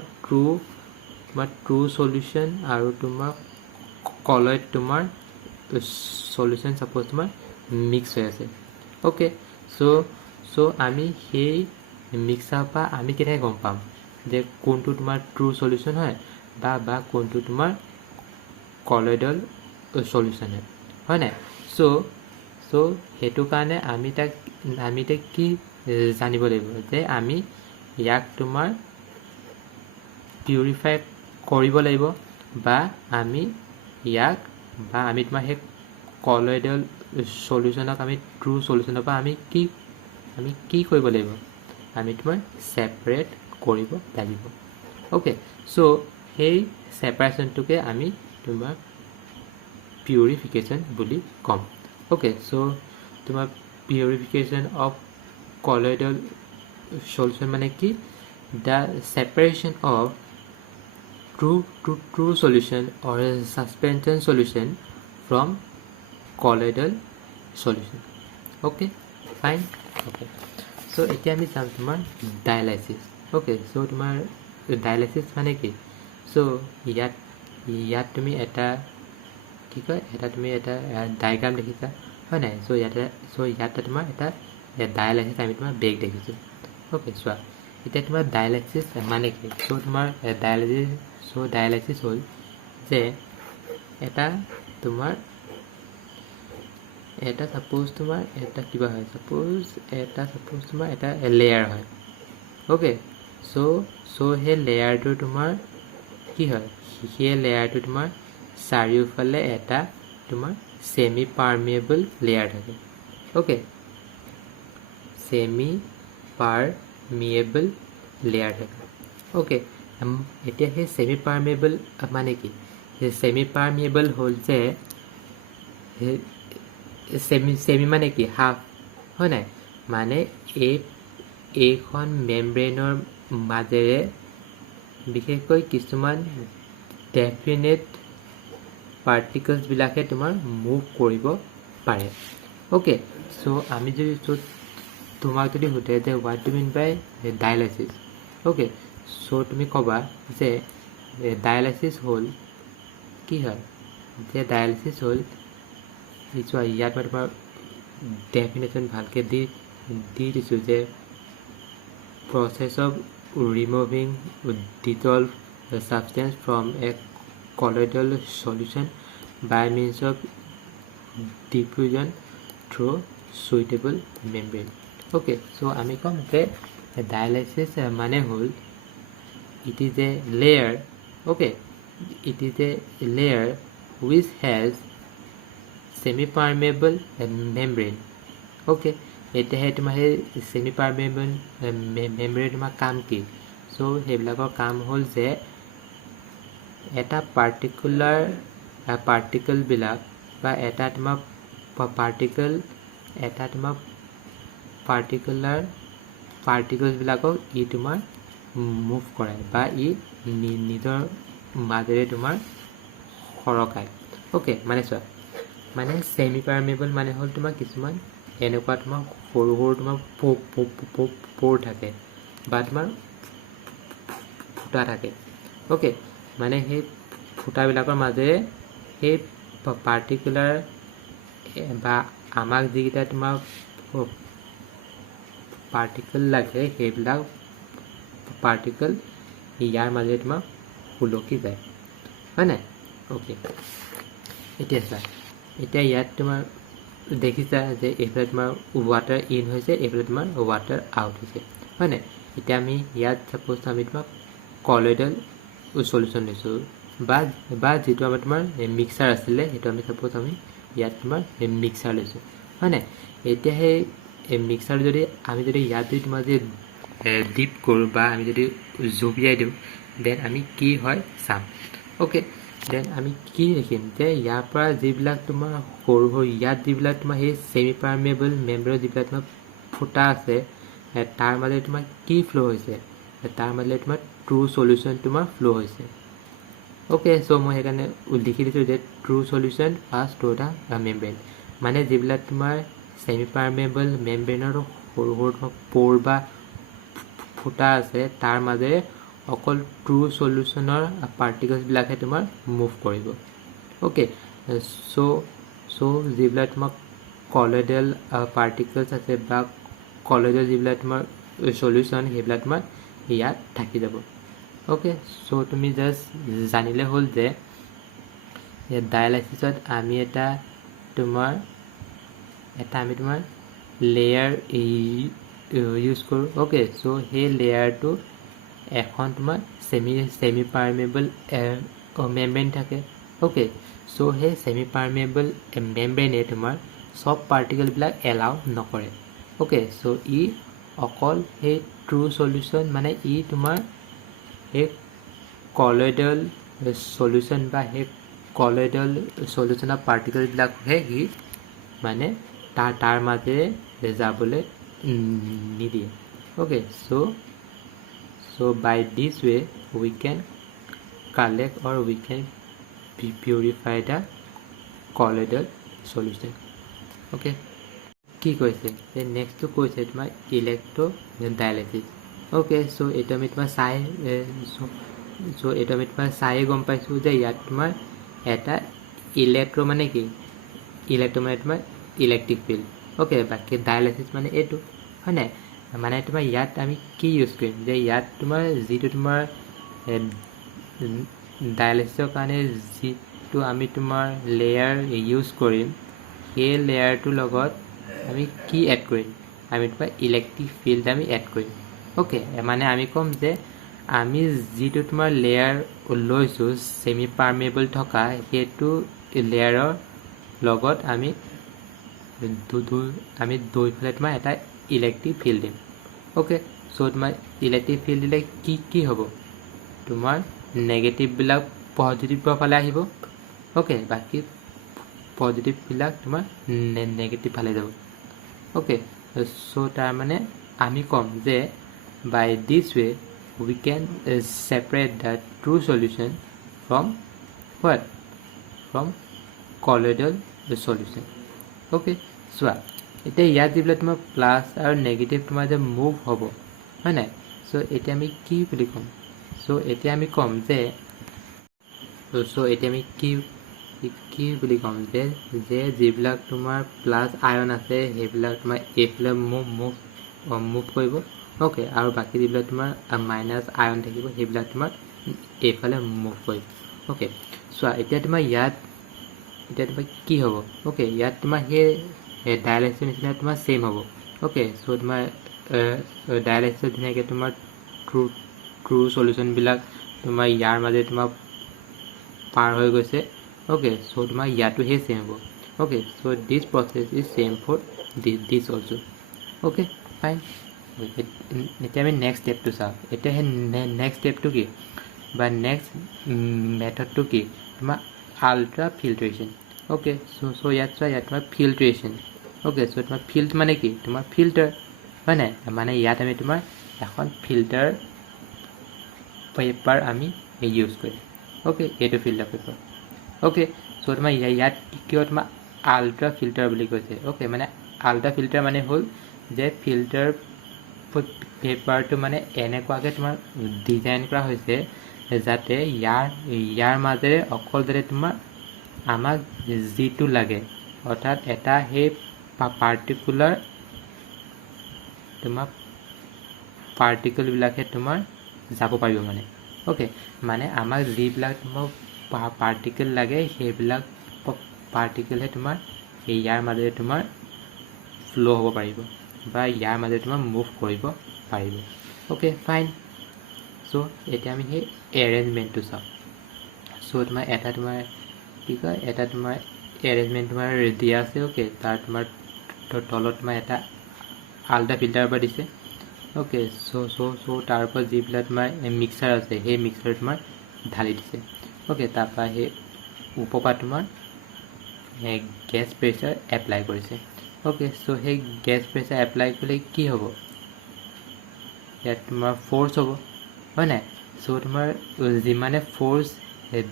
ট্ৰু সলিউশন আৰু তোমাৰ কলয়েড তোমাৰ সলিউশন সাপোজ তোমাৰ মিক্স হৈ আছে ওকে সো আমি সেই মিক্সাৰ পৰা আমি কেনেকৈ গম পাম যে কোনটো তোমাৰ ট্ৰু সলিউশন হয় বা কোনটো তোমাৰ কলয়েডল সলিউশন হয় নাই সো হেতু কাৰণে আমি কি জানিব লাগিব যে আমি ইয়াক তোমাৰ পিউৰিফাই কৰিব লাগিব বা আমি তোমাৰ সেই কলয়েডল সলিউশনক আমি ট্ৰু সলিউশনৰ পৰা আমি কি কৰিব লাগিব আমি তোমাৰ সেপাৰেট কৰিব লাগিব ওকে সো সেই সেপাৰেশনটোকে আমি তোমাৰ পিউৰিফিকেশন বুলি কম ওকে সো তোমাৰ পিউৰিফিকেশন অফ কলয়েডল সলিউশন মানে কি the separation of true solution or suspension solution from colloidal solution okay fine okay so এতিয়া আমি চাম তোমাৰ ডায়ালাইসিস okay so তোমাৰ ডায়ালাইসিস মানে কি so ইয়াত তুমি এটা কি কয় এটা তুমি এটা ডায়াগ্ৰাম দেখিছা হয় নাই so ইয়াতে তোমাৰ এটা ডায়ালাইসিস আমি তোমাৰ বেগ দেখিছো okay চোৱা এতিয়া তোমাৰ ডায়ালাইসিস মানে কি so তোমাৰ ডায়ালাইসিস হল যে এটা তোমাৰ এটা সাপোজ তোমাৰ এটা কিবা হয় সাপোজ তোমাৰ এটা লেয়াৰ হয় ওকে সো হে লেয়াৰটো তোমাৰ কি হয় হে লেয়াৰটো তোমাৰ চাৰিওফালে এটা তোমাৰ সেমি পাৰমিয়েবল লেয়াৰ থাকে ওকে সেমি পাৰমিয়েবল লেয়াৰ থাকে ওকে এতিয়া হে সেমি পাৰমিয়েবল মানে কি হে সেমি পাৰমিয়েবল হল যে সেমি মানে কি হাফ হয় নাই মানে এইখন মেমব্ৰেনৰ মাজেৰে বিশেষকৈ কিছুমান ডেফিনেট পাৰ্টিকলছ বিলাকে তোমাৰ মুভ কৰিব পাৰে ওকে সো আমি যদি তোমাক যদি সুধে যে what do mean by dialysis okay so তুমি কবা যে ডায়ালাইসিস হল কি হয় যে ডায়ালাইসিস হল ইয়াত মই তোমাৰ ডেফিনেশ্যন ভালকৈ দি দিছোঁ যে process of removing dissolved substance from a colloidal solution by means of diffusion through suitable membrane okay so আমি কম যে dialysis মানে হল it is a layer okay it is a layer which has semi permeable membrane okay এতিয়াহে তোমাৰ সেই semi পাৰমেবল membrane তোমাৰ কাম কি so সেইবিলাকৰ কাম হ'ল যে এটা পাৰ্টিকল বিলাক বা এটা তোমাৰ পাৰ্টিকলছ বিলাকক ই তোমাৰ মুভ কৰে বা ই নিজৰ মাজেৰে তোমাৰ সৰকায় ওকে মানে চোৱা মানে সেমি পাৰমেবল মানে হ'ল তোমাৰ কিছুমান এনেকুৱা তোমাৰ সৰু সৰু তোমাৰ পোৰ থাকে বা তোমাৰ ফুটা থাকে ওকে মানে সেই ফুটাবিলাকৰ মাজেৰে সেই পাৰ্টিকুলাৰ বা আমাক যিকেইটা তোমাৰ পাৰ্টিকল লাগে সেইবিলাক পাৰ্টিকল ইয়াৰ মাজেৰে তোমাৰ সুলকি যায় হয় নাই ওকে এতিয়া চোৱা এতিয়া ইয়াত তোমাৰ দেখিছা যে এইফালে তোমাৰ ৱাটাৰ ইন হৈছে এইফালে তোমাৰ ৱাটাৰ আউট হৈছে হয় নাই এতিয়া আমি ইয়াত সাপোজ আমি তোমাৰ কলয়েডল সলিউশন লৈছোঁ বা যেটো আমাৰ তোমাৰ মিক্সাৰ আছিলে সেইটো আমি সাপোজ আমি ইয়াত তোমাৰ মিক্সাৰ লৈছোঁ হয় নাই এতিয়া সেই মিক্সাৰ যদি আমি যদি ইয়াত যদি তোমাৰ যে ডিপ কৰোঁ বা আমি যদি জুবিয়াই দিওঁ দেন আমি কি হয় চাম ওকে দেন আমি কি দেখিম যে ইয়াৰ পৰা যিবিলাক তোমাৰ সৰু সৰু ইয়াত যিবিলাক তোমাৰ সেই সেমি পাৰমেবল মেমব্ৰেনৰ যিবিলাক তোমাৰ ফুটা আছে তাৰ মাজেৰে তোমাৰ কি ফ্লো হৈছে তাৰ মাজেৰে তোমাৰ ট্ৰু সলিউশন তোমাৰ ফ্লো হৈছে ওকে সো মই সেইকাৰণে লিখি দিছোঁ যে ট্ৰু সলিউশন পাছ থ্ৰু দা মেমব্ৰেন মানে যিবিলাক তোমাৰ সেমি পাৰমেবল মেমব্ৰেনৰ সৰু সৰু তোমাৰ পোৰ বা ফুটা আছে তাৰ মাজেৰে অকল ট্ৰু সলিউশনৰ পাৰ্টিকলছ বিলাকে তোমাৰ মুভ কৰিব ওকে সো যিবিলাক তোমাৰ কলয়েডল পাৰ্টিকলছ আছে বা কলয়েডল যিবিলাক তোমাৰ সলিউশন সেইবিলাক তোমাৰ ইয়াত থাকি যাব ওকে সো তুমি জাস্ট জানিলে হ'ল যে ডায়ালাইসিছত আমি এটা তোমাৰ লেয়াৰ ইউজ কৰোঁ ওকে সো সেই লেয়াৰটো এখন তোমাৰ সেমি পাৰমেবল মেমব্ৰেন থাকে ওকে সো সেই সেমি পাৰমেবল মেমব্ৰেনে তোমাৰ সব পাৰ্টিকলবিলাক এলাউ নকৰে ওকে সো ই অকল সেই ট্ৰু সলিউশন মানে ই তোমাৰ সেই কলয়েডল সলিউশন বা সেই কলয়েডল সলিউশনৰ পাৰ্টিকলবিলাকহে ই মানে তাৰ মাজেৰে যাবলৈ নিদিয়ে okay so by this way we can collect or we can purify the colloidal solution okay কি কৈছে যে নেক্সটটো কৈছে তোমাৰ ইলেক্ট্ৰো ডায়ালাইসিস okay so এটা আমি তোমাৰ চাই গম পাইছোঁ যে ইয়াত তোমাৰ এটা ইলেক্ট্ৰো মানে কি ইলেক্ট্ৰো মানে তোমাৰ ইলেক্ট্ৰিক ফিল্ড ওকে বাকি ডায়ালাইসিস মানে এইটো হয় নাই মানে তোমাৰ ইয়াত আমি কি ইউজ কৰিম যে ইয়াত তোমাৰ যিটো তোমাৰ ডায়ালাইসিসৰ কাৰণে যিটো আমি তোমাৰ লেয়াৰ ইউজ কৰিম সেই লেয়াৰটোৰ লগত আমি কি এড কৰিম আমি তোমাৰ ইলেক্ট্ৰিক ফিল্ড আমি এড কৰিম ওকে মানে আমি ক'ম যে আমি যিটো তোমাৰ লেয়াৰ লৈছোঁ সেমি পাৰমেবল থকা সেইটো লেয়াৰৰ লগত আমি দুইফালে তোমাৰ এটা ইলেক্ট্ৰিক ফিল্ড দিম ওকে সো তোমাৰ ইলেক্ট্ৰিক ফিল্ড দিলে কি হ'ব তোমাৰ নেগেটিভবিলাক পজিটিভৰ ফালে আহিব ওকে বাকি পজিটিভবিলাক তোমাৰ নেগেটিভ ফালে যাব ওকে সো তাৰ মানে আমি কম যে by this way we can separate the true solution from what? From colloidal solution. Okay, চোৱা এতিয়া ইয়াত যিবিলাক তোমাৰ প্লাছ আৰু নেগেটিভ তোমাৰ যে মুভ হ'ব হয় নাই চ' এতিয়া আমি কি বুলি ক'ম চ' এতিয়া আমি ক'ম যে এতিয়া আমি কি বুলি ক'ম যে যিবিলাক তোমাৰ প্লাছ আয়ন আছে সেইবিলাক তোমাৰ এইফালে মুভ কৰিব অ'কে আৰু বাকী যিবিলাক তোমাৰ মাইনাছ আয়ন থাকিব সেইবিলাক তোমাৰ এইফালে মুভ কৰিব অ'কে চোৱা এতিয়া তোমাৰ ইয়াত এতিয়া তোমাৰ কি হ'ব অ'কে ইয়াত তোমাৰ সেই ডায়ালেক্সৰ নিচিনা তোমাৰ ছেইম হ'ব অ'কে চ' তোমাৰ ডায়ালেক্সৰ ধুনীয়াকৈ তোমাৰ ট্ৰু চলিউশ্যনবিলাক তোমাৰ ইয়াৰ মাজে তোমাৰ পাৰ হৈ গৈছে অ'কে চ' তোমাৰ ইয়াতো সেই ছেইম হ'ব okay so' this process is same for this also' okay fine এতিয়া আমি নেক্সট ষ্টেপটো চাওঁ এতিয়া সেই নেক্সট ষ্টেপটো কি বা নেক্সট মেথডটো কি তোমাৰ আল্ট্ৰা ফিল্ট্ৰেশ্যন অ'কে চ' ইয়াত চোৱা ইয়াত তোমাৰ ফিল্ট্ৰেশ্যন অ'কে চ' তোমাৰ ফিল্ট মানে কি তোমাৰ ফিল্টাৰ হয় নাই মানে ইয়াত আমি তোমাৰ এখন ফিল্টাৰ পেপাৰ আমি ইউজ কৰিম অ'কে এইটো ফিল্টাৰ পেপাৰ অ'কে চ' তোমাৰ ইয়াত কিয় তোমাৰ আল্ট্ৰা ফিল্টাৰ বুলি কৈছে অ'কে মানে আল্ট্ৰা ফিল্টাৰ মানে হ'ল যে ফিল্টাৰ পেপাৰটো মানে এনেকুৱাকৈ তোমাৰ ডিজাইন কৰা হৈছে যাতে ইয়াৰ মাজেৰে অকল যাতে তোমাৰ আমাক যিটো লাগে অৰ্থাৎ এটা সেই পাৰ্টিকুলাৰ তোমাৰ পাৰ্টিকলবিলাকে তোমাৰ যাব পাৰিব মানে অ'কে মানে আমাক যিবিলাক তোমাৰ পাৰ্টিকেল লাগে সেইবিলাক পাৰ্টিকেলহে তোমাৰ ইয়াৰ মাজেৰে তোমাৰ ফ্ল' হ'ব পাৰিব বা ইয়াৰ মাজেৰে তোমাৰ মুভ কৰিব পাৰিব অ'কে ফাইন চ' এতিয়া আমি সেই এৰেঞ্জমেণ্টটো চাওঁ চ' তোমাৰ এটা তোমাৰ কি কয় এটা তোমাৰ এৰেঞ্জমেণ্ট তোমাৰ দিয়া আছে অ'কে তাৰ তোমাৰ তলত তোমাৰ এটা আল্ট্ৰা ফিল্টাৰৰ পৰা দিছে অ'কে চ' তাৰ ওপৰত যিবিলাক তোমাৰ মিক্সাৰ আছে সেই মিক্সাৰ তোমাৰ ঢালি দিছে অ'কে তাৰপৰা সেই ওপৰৰ পৰা তোমাৰ গেছ প্ৰেছাৰ এপ্লাই কৰিছে অ'কে চ' সেই গেছ প্ৰেছাৰ এপ্লাই কৰিলে কি হ'ব ইয়াত তোমাৰ ফ'ৰ্চ হ'ব হয় নাই চ' তোমাৰ যিমানে ফ'ৰ্চ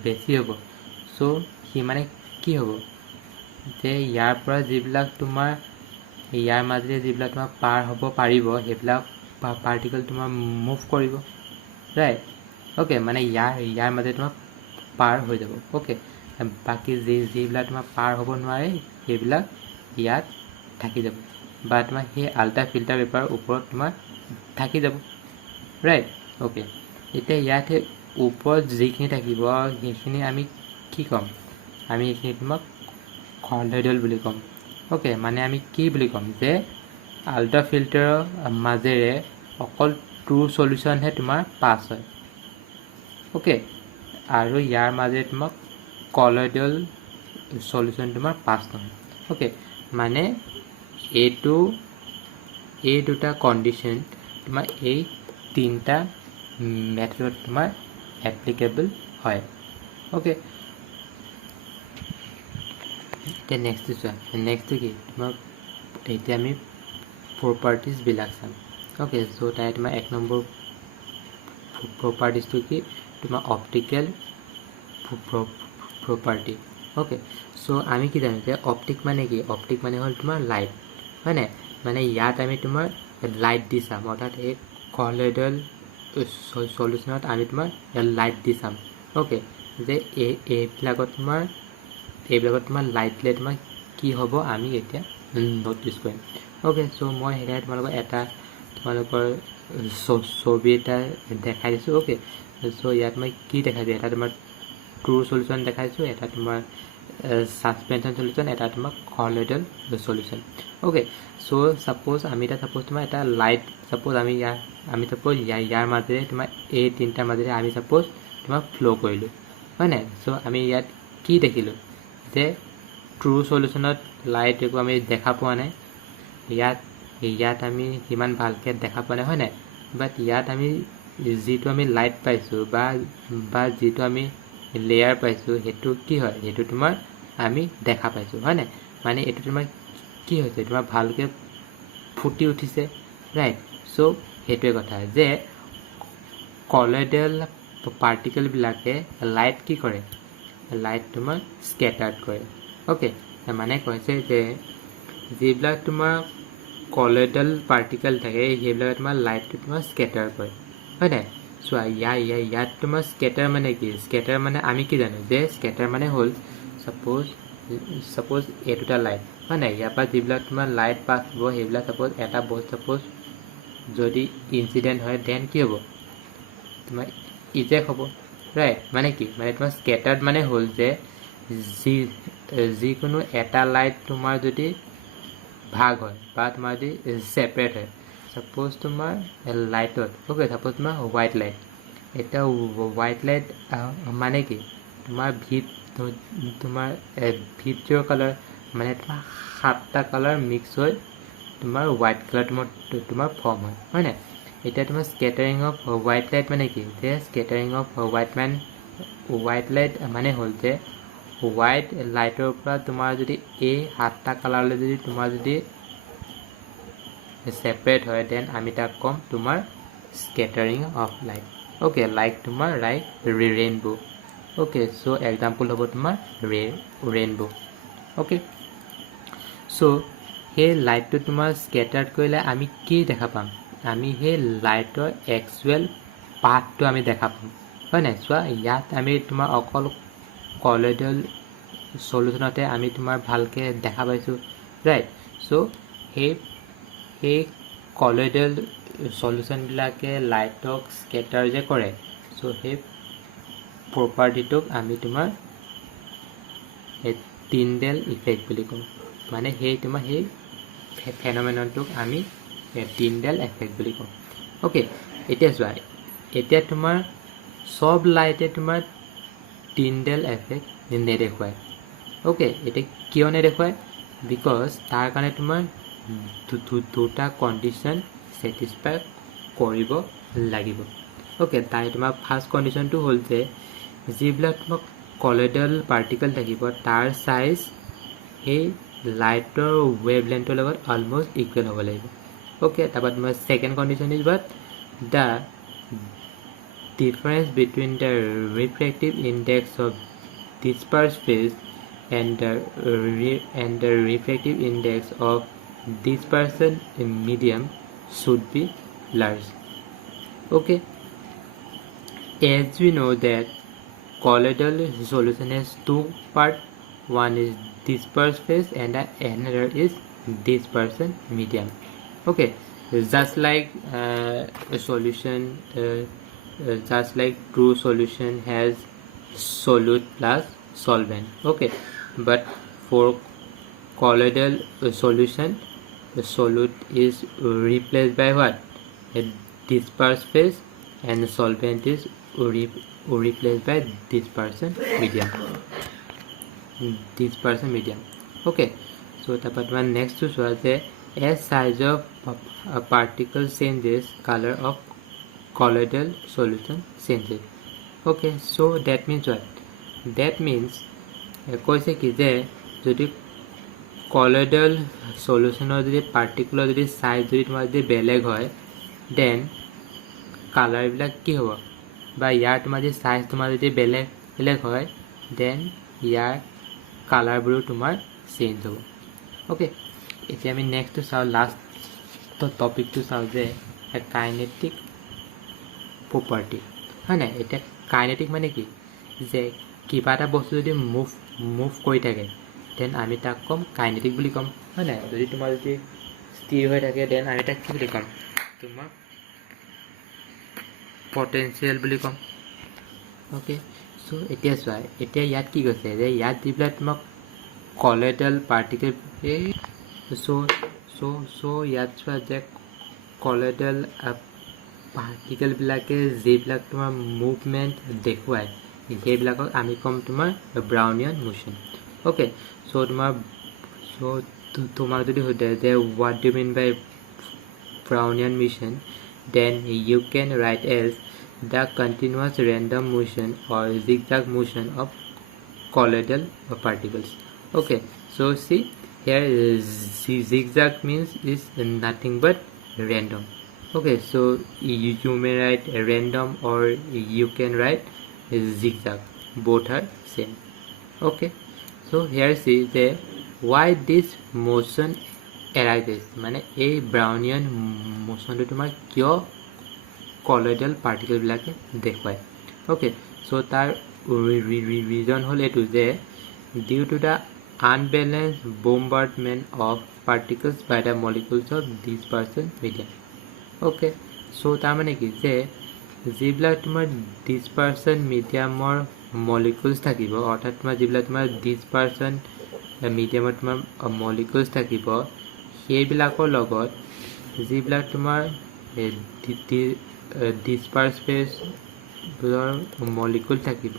বেছি হ'ব চ' সিমানে কি হ'ব যে ইয়াৰ পৰা যিবিলাক তোমাৰ ইয়াৰ মাজেৰে যিবিলাক তোমাৰ পাৰ হ'ব পাৰিব সেইবিলাক পাৰ্টিকেল তোমাৰ মুভ কৰিব ৰাইট অ'কে মানে ইয়াৰ মাজে তোমাৰ পাৰ হৈ যাব অ'কে বাকী যিবিলাক তোমাৰ পাৰ হ'ব নোৱাৰে সেইবিলাক ইয়াত থাকি যাব বা তোমাৰ সেই আল্ট্ৰা ফিল্টাৰ পেপাৰৰ ওপৰত তোমাৰ থাকি যাব ৰাইট অ'কে এতিয়া ইয়াত সেই ওপৰত যিখিনি থাকিব সেইখিনি আমি কি ক'ম আমি এইখিনি তোমাক কলয়েডল বুলি ক'ম অ'কে মানে আমি কি বুলি ক'ম যে আল্ট্ৰা ফিল্টাৰৰ মাজেৰে অকল ট্ৰু চলিউশ্যনহে তোমাৰ পাছ হয় অ'কে আৰু ইয়াৰ মাজেৰে তোমাক কলয়েডল চলিউশ্যন তোমাৰ পাছ নহয় অ'কে মানে এই দুটা কণ্ডিশ্যন তোমাৰ এই তিনিটা মেথডত তোমাৰ এপ্লিকেবল হয় অ'কে এতিয়া নেক্সটটো চোৱা নেক্সটটো কি তোমাৰ এতিয়া আমি প্ৰপাৰ্টিজবিলাক চাম অ'কে চ' তাই তোমাৰ এক নম্বৰ প্ৰপাৰ্টিজটো কি তোমাৰ অপটিকেল প্ৰপাৰ্টি অ'কে চ' আমি কি জানো যে অপটিক মানে কি অপটিক মানে হ'ল তোমাৰ লাইট হয় নাই মানে ইয়াত আমি তোমাৰ লাইট দি চাম অৰ্থাৎ এই কলয়েডল চলিউশ্যনত আমি তোমাৰ লাইট দি চাম অ'কে যে এইবিলাকত তোমাৰ লাইট দিলে তোমাৰ কি হ'ব আমি এতিয়া ন'টিছ কৰিম অ'কে চ' মই সেইকাৰণে তোমালোকৰ ছবি এটা দেখাই দিছোঁ অ'কে চ' ইয়াত মই কি দেখাইছোঁ এটা তোমাৰ ট্ৰু চলিউশ্যন দেখাইছোঁ এটা তোমাৰ ছাছপেনশ্যন চলিউশ্যন এটা তোমাৰ কলয়েডল চলিউশ্যন অ'কে চ' ছাপ'জ আমি তোমাৰ এটা লাইট ছাপ'জ ইয়াৰ মাজেৰে তোমাৰ এই তিনিটাৰ মাজেৰে আমি ছাপ'জ তোমাৰ ফ্ল' কৰিলোঁ হয় নাই চ' আমি ইয়াত কি দেখিলোঁ যে ট্ৰু চলিউশ্যনত লাইট একো আমি দেখা পোৱা নাই ইয়াত আমি সিমান ভালকৈ দেখা পোৱা নাই হয় নাই বাট ইয়াত আমি যিটো আমি লাইট পাইছোঁ বা যিটো আমি লেয়াৰ পাইছোঁ সেইটো কি হয় সেইটো তোমাৰ আমি দেখা পাইছোঁ হয় নাই মানে এইটো তোমাৰ কি হৈছে তোমাৰ ভালকৈ ফুটি উঠিছে ৰাইট সো হেতুৱে কথা যে কলয়েডাল পাৰ্টিকল বিলাকে লাইট কি কৰে লাইট তোমাৰ স্কেটাৰ্ড কৰে ওকে মানে কৈছে যে যিবিলাক তোমাৰ কলয়েডাল পাৰ্টিকল থাকে সেইবিলাক তোমাৰ লাইটটো তোমাৰ স্কেটাৰ কৰে হয় নাই চোৱা ইয়াত তোমাৰ স্কেটাৰ মানে কি স্কেটাৰ মানে আমি কি জানো যে স্কেটাৰ মানে হ'ল suppose এই দুটা লাইট হয় নাই ইয়াৰ পৰা যিবিলাক তোমাৰ লাইট পাছ হ'ব সেইবিলাক suppose এটা বস্তু suppose যদি ইনসিডেন্ট হয় দেন কি হ'ব তোমাৰ ইজেক্ট হ'ব ৰাইট মানে কি মানে তোমাৰ স্কেটাৰ্ড মানে হ'ল যে যিকোনো এটা লাইট তোমাৰ যদি ভাগ হয় বা তোমাৰ যদি সেপাৰেট হয় suppose তোমাৰ লাইটত ওকে suppose তোমাৰ হোৱাইট লাইট এটা হোৱাইট লাইট মানে কি তোমাৰ তোমাৰ ভিডিঅ' কালাৰ মানে তোমাৰ 7টা কালাৰ মিক্স হৈ তোমাৰ হোৱাইট কালাৰ তোমাৰ ফৰ্ম হয় নাই এটা তোমাৰ স্কেটাৰিং অফ হোৱাইট লাইট মানে কি যে স্কেটাৰিং অফ হোৱাইট লাইট মানে হ'ল যে হোৱাইট লাইটৰ পৰা তোমাৰ যদি এই 7টা কালাৰলৈ যদি তোমাৰ যদি সেপাৰেট হয় দেন আমি তাক কম তোমাৰ scattering of light okay like তোমাৰ like rainbow okay so example হ'ব তোমাৰ ৰেইনবো ওকে সো সেই লাইটটো তোমাৰ স্কেটাৰ্ড কৰিলে আমি কি দেখা পাম আমি সেই লাইটৰ এক্সুৱেল পাথটো আমি দেখা পাম হয় নাই চোৱা ইয়াত আমি তোমাৰ অকল কলয়েডাল সলিউশনতে আমি তোমাৰ ভালকে দেখা পাইছো ৰাইট সো সেই কলয়েডাল সলিউশন বিলাকে লাইটক স্কেটাৰ যে কৰে সো সেই প্ৰপাৰ্টিটোক আমি তোমাৰ টিন্ডেল ইফেক্ট বুলি কওঁ মানে সেই তোমাৰ সেই ফেনোমেননটোক আমি টিন্ডেল এফেক্ট বুলি কওঁ ওকে এতিয়া চোৱা এতিয়া তোমাৰ সব লাইটে তোমাৰ টিন্ডেল এফেক্ট নেদেখুৱায় ওকে এতিয়া কিয় নেদেখুৱায় বিকজ তাৰ কাৰণে তোমাৰ দুটা কণ্ডিশ্যন ছেটিছফাই কৰিব লাগিব ওকে তাই তোমাৰ ফাৰ্ষ্ট কণ্ডিশ্যনটো হ'ল যে যিবিলাক তোমাক কলয়েডাল পাৰ্টিকল থাকিব তাৰ সাইজ সেই লাইটৰ ৱেভলেন্থৰ লগত অলমোস্ট ইকুৱেল হ'ব লাগিব ওকে তাৰপৰা তোমাৰ second condition is but the difference between the refractive index of dispersed phase and the refractive index of dispersion medium should be large okay as we know that colloidal solution has two parts one is dispersed phase and another is dispersion medium okay just like a solution just like true solution has solute plus solvent okay but for colloidal solution the solute is replaced by what a dispersed phase and the solvent is replaced by dispersion medium okay so the next to show the as size of a particle changes color of colloidal solution changes okay so that means what that means কৈছে কি যে যদি colloidal solutionৰ যদি particular যদি size যদি তোমাৰ যদি বেলেগ হয় দেন কালাৰ বিলাক কি হ'ব বা ইয়াৰ তোমাৰ যদি সাইজ তোমাৰ যদি বেলেগ হয় দেন ইয়াৰ কালাৰ বোৰ তোমাৰ চেঞ্জ হ'ব ওকে এতিয়া আমি নেক্সট টু চাও লাষ্ট টপিকটো চাও যে কাইনেটিক property হয় না এটা কাইনেটিক মানে কি যে কিবা এটা বস্তু যদি মুভ কৰি থাকে দেন আমি তাক কম কাইনেটিক বুলি কম হয় না যদি তোমাৰ যদি স্থিৰ হৈ থাকে দেন আমি তাক কি বুলি কম তোমাৰ পটেনশিয়াল বুলি কম ওকে সো এতিয়া চোৱা এতিয়া ইয়াত কি কৈছে যে ইয়াত যিবিলাক তোমাক colloidal particle so ইয়াত চোৱা যে colloidal particle বিলাকে যিবিলাক তোমাৰ মুভমেন্ট দেখুৱায় সেইবিলাকক আমি কম তোমাৰ ব্ৰাউনিয়ান মোশন ওকে সো তোমাৰ যদি সুধে যে what do you mean by Brownian motion then you can write as the continuous random motion or zigzag motion of colloidal particles okay so see here zigzag means is nothing but random Okay, so you may write random or you can write zigzag. Both are same. Okay, so here see the why this motion arises. মানে এই Brownian মোশনটো তোমাৰ কিয় colloidal particle বিলাকে দেখুৱায়. Okay, so তাৰ reason হ'ল এইটো যে due to the unbalanced bombardment of particles by the molecules of dispersion medium. Okay, so তাৰমানে কি যে যিবিলাক তোমাৰ ডিসপাৰশন মিডিয়ামৰ মলিকুলছ থাকিব, অৰ্থাৎ তোমাৰ যিবিলাক তোমাৰ ডিসপাৰশন মিডিয়ামৰ তোমাৰ মলিকুলছ থাকিব, সেইবিলাকৰ লগত যিবিলাক তোমাৰ ডিসপাৰস্পেছৰ মলিকুল থাকিব,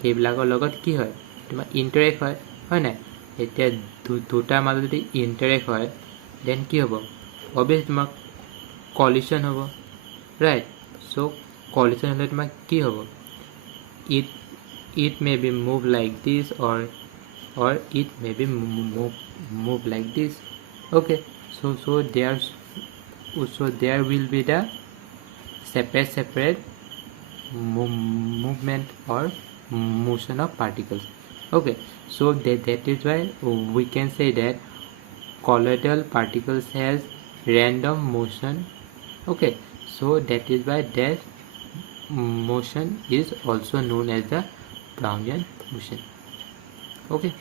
সেইবিলাকৰ লগত কি হয় তোমাৰ ইণ্টাৰেক্ট হয়, হয় নাই? এতিয়া দুটাৰ মাজত যদি ইণ্টাৰেক্ট হয় দেন কি হ'ব? অবভিয়াছ তোমাক কলিশ্যন হ'ব, ৰাইট? চ' কলিশ্যন হ'লে তোমাৰ কি হ'ব? it may be move like this or it may be move like this. Okay, so there will be the separate movement or motion of particles. Okay, so that is why we can say that colloidal particles has random motion. Okay, so that is why that motion is also known as the Brownian motion. Okay.